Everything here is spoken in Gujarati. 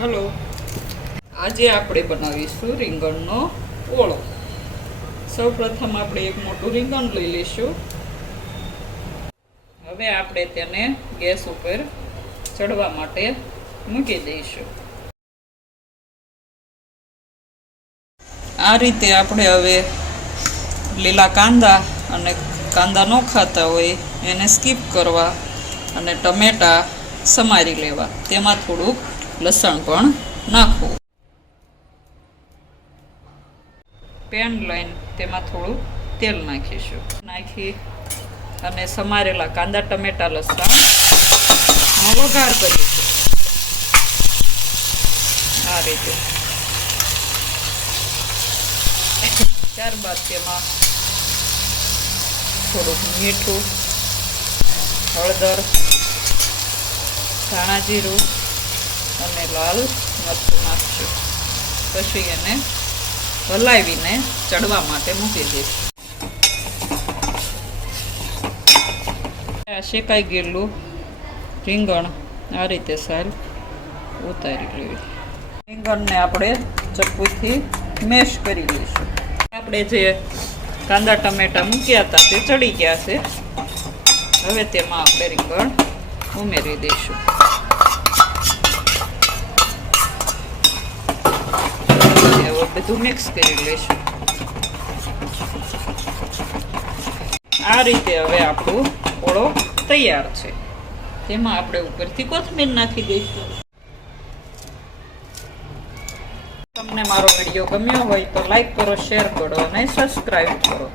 હલો, આજે આપણે બનાવીશું રીંગણનો ઓળો. સૌપ્રથમ આપણે એક મોટું રીંગણ લઈ લઈશું. હવે આપણે તેને ગેસ ઉપર ચડવા માટે મૂકી દઈશું. આ રીતે આપણે હવે લીલા કાંદા અને કાંદા ન ખાતા હોય એને સ્કીપ કરવા અને ટમેટા સમારી લેવા, તેમાં થોડુંક લસણ પણ નાખવું. પેન લઈને તેમાં થોડું તેલ નાખીશું. નાખી અને સમારેલા કાંદા ટમેટા લસણનો વઘાર કરીશું. આ રીતે ત્યારબાદ તેમાં થોડુંક મીઠું, હળદર, ધાણા જીરું અને લાલ મરચું નાખશું. પછી એને હલાવીને ચડવા માટે મૂકી દઈશું. શેકાઈ ગયેલું રીંગણ આ રીતે સાલ ઉતારી લેવી. રીંગણને આપણે ચપ્પુથી મેશ કરી લઈશું. આપણે જે કાંદા ટમેટા મૂક્યા હતા તે ચડી ગયા છે. હવે તેમાં આપણે રીંગણ ઉમેરી દઈશું. બધું મિક્સ કરી લઈશું. આ રીતે હવે આપણું ઓળો તૈયાર છે. તેમાં આપણે ઉપરથી કોથમીર નાખી દઈશું. તમને મારો વિડીયો ગમ્યો હોય તો લાઈક કરો, શેર કરો અને સબસ્ક્રાઈબ કરો.